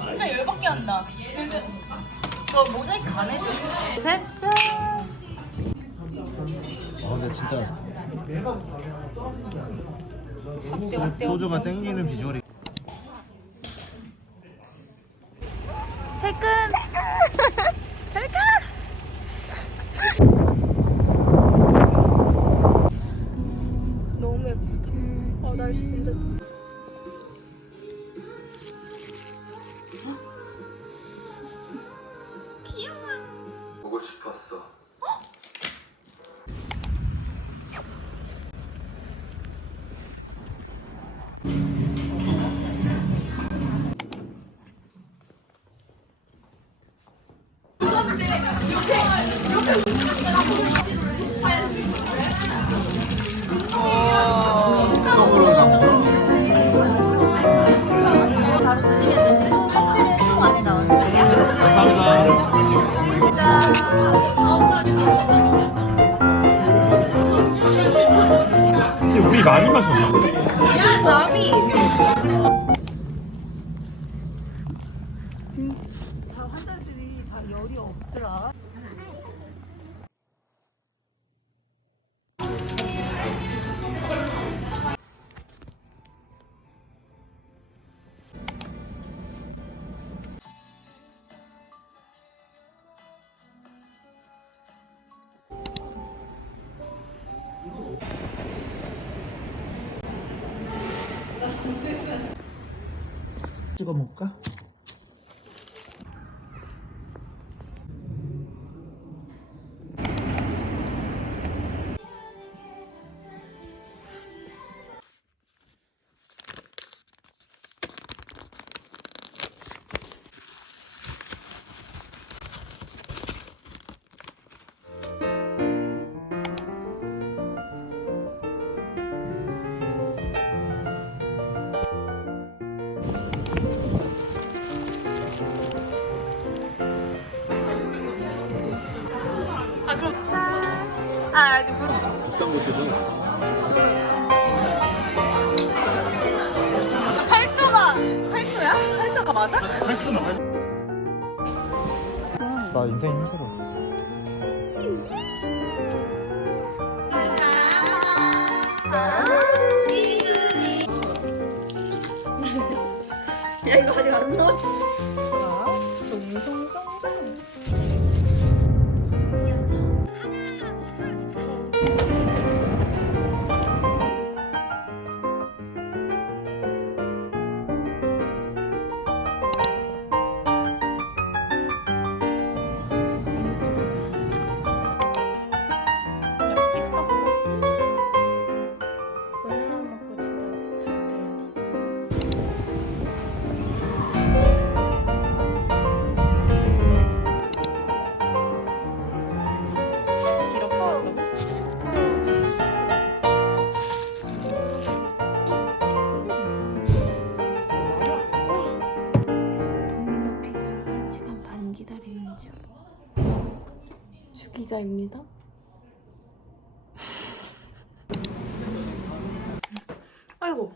진짜 열받게 한다. 근데 너 모자이크 안 해줘? 셋, 짠! 근데 진짜 소주가 땡기는 비주얼이. 퇴근! 잘 가! 너무 예쁘다. 날씨 진짜. 귀여워. 보고 싶었어. 바로 드시면 되시고 껍질은 좀 안에 나왔어요. 감사합니다. 근데 우리 많이 마셨나? 남이 다 환자들이 다 열이 없더라. 찍어 먹을까? 아 그럼 아직 비싼 거 주죠. 팔도가 맞아? 나 인생 힘들어. 야 이거 아직 안 넣어. 도미노 피자 1시간 반 기다리는 중. 주기자입니다. 아이고.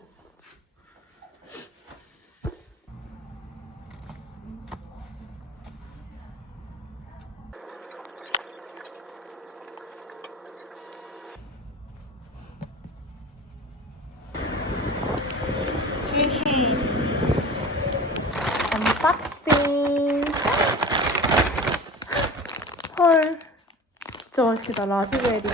언박싱. 헐, 진짜 맛있겠다. 라즈베리.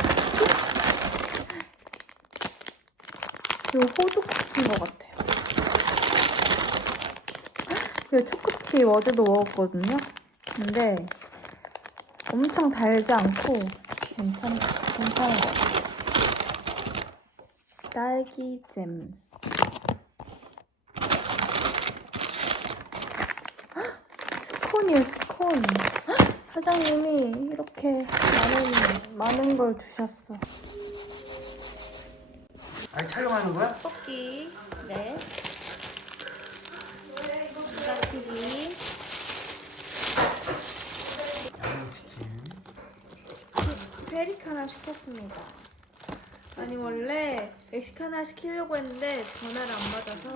이거 호두 쿠키인 것 같아요. 이거 초코칩 어제도 먹었거든요. 근데 엄청 달지 않고 괜찮은 것 같아요. 딸기잼. 스콘이에요, 스콘. 사장님이 이렇게 많은 걸 주셨어. 아니 촬영하는 거야? 떡볶이, 네. 감자튀김. 양념치킨. 페리카나 시켰습니다. 아니 원래 멕시카나 시키려고 했는데 전화를 안 받아서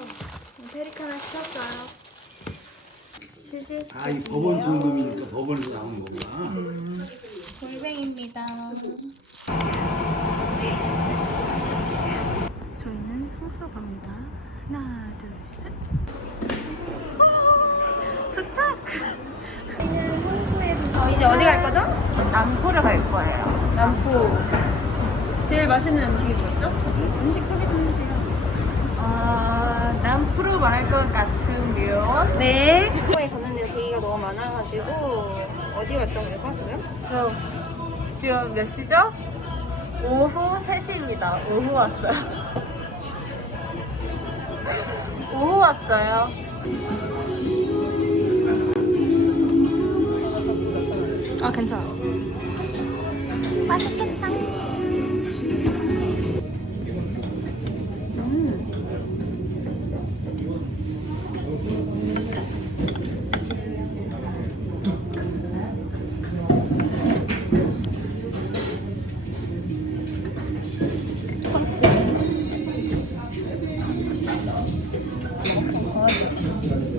페리카나 시켰어요. 아, 이 법원 등급이니까 법원에서 나오는 거구나. 골뱅입니다. 저희는 성수로 갑니다. 하나, 둘, 셋. 도착! 이제 어디 갈 거죠? 남포를 갈 거예요. 남포. 제일 맛있는 음식이 뭐였죠? 음식 소개 좀 해주세요. 남포로 말할 것 같으면 네. 남포에 걷는데 대기가 너무 많아가지고 어디 왔죠 우리가 지금? 저 지금 몇 시죠? 오후 3시입니다. 오후 왔어요. 오후 왔어요. 아 괜찮아. 맛있겠다.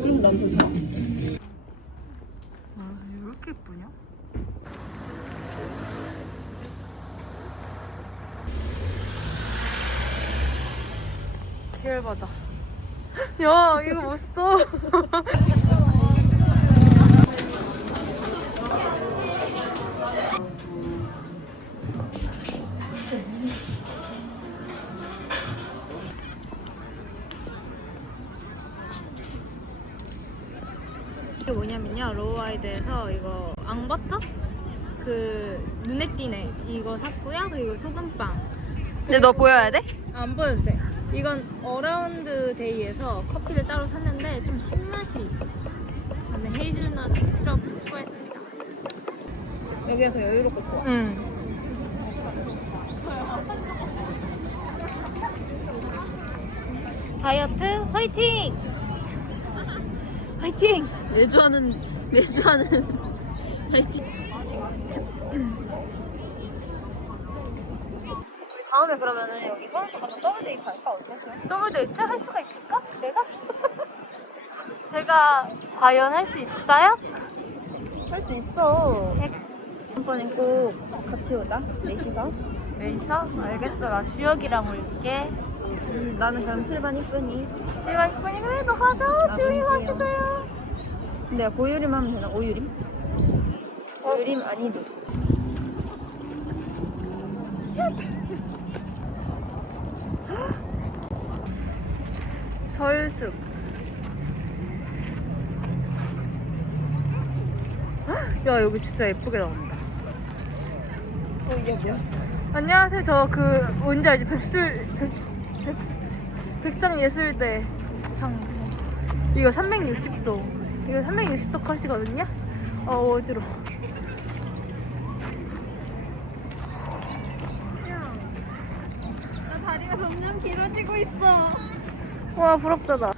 그럼 난 좋다. 왜 이렇게 예쁘냐? 대열받아. 야, 이거 못 써. 이게 뭐냐면요, 로우와이드에서 이거 앙버터? 그 눈에 띄네. 이거 샀고요. 그리고 소금빵. 근데 너 보여야 돼? 안 보여도 돼. 이건 어라운드 데이에서 커피를 따로 샀는데 좀 신맛이 있어. 저는 헤이즐넛 시럽 추가했습니다. 여기가 더 여유롭고 좋아. 다이어트 화이팅! 화이팅! 매주 하는 화이팅. 다음에 그러면은 여기 서울시 가서 더블데이트 할까? 어떻게 해? 더블데이트 할 수가 있을까? 내가? 제가 과연 할 수 있을까요? 할 수 있어. 한번엔 꼭 같이 오자. 넷이서. 넷이서? 알겠어. 나 주혁이랑 올게. 나는 그럼 7반 이쁘니. 7반 이쁘니 그래 너 가자. 주혁이 맛있어요. 근데 고유림 하면 되나? 오유림? 오유림 아니도. 설숙. 야, 여기 진짜 예쁘게 나온다. 이게 뭐야? 안녕하세요. 저 그 뭔지 알지? 백상예술대 상. 이거 360도. 이거 360도 컷이거든요. 어지러워. 나 다리가 점점 길어지고 있어. 와, 부럽잖아.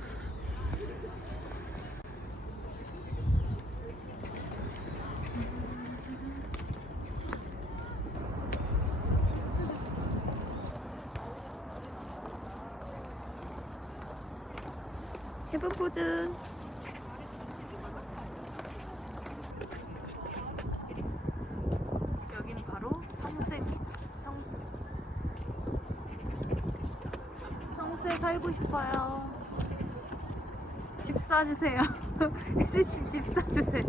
예쁜 포즈. 여기는 바로 성수입니다. 성수. 성수에 살고 싶어요. 집 사주세요. 혜지씨 집 사주세요.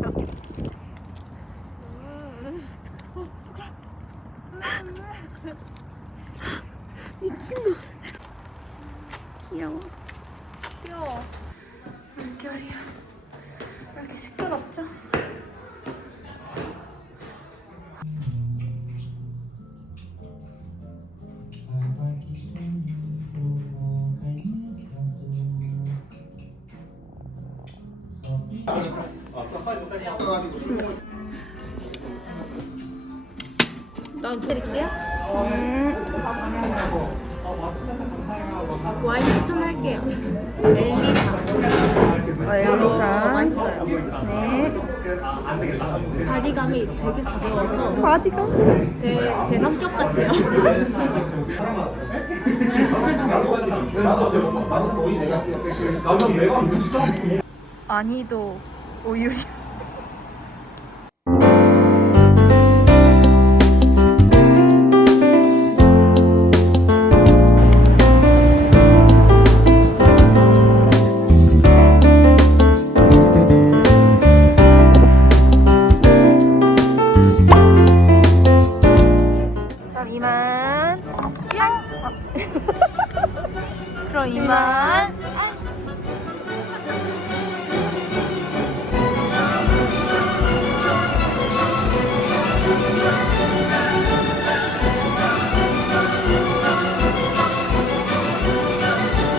귀여워. 귀여워. 물결이야. 왜 이렇게 시끄럽죠? 난 드릴게요. 와인 추천할게요. 엘리사. 엘리사. 맛있어요. 네. 바디감이 되게 가벼워서 바디감? 제 성격 같아요. 아니도 오유리. 그럼 이만. 그럼 이만.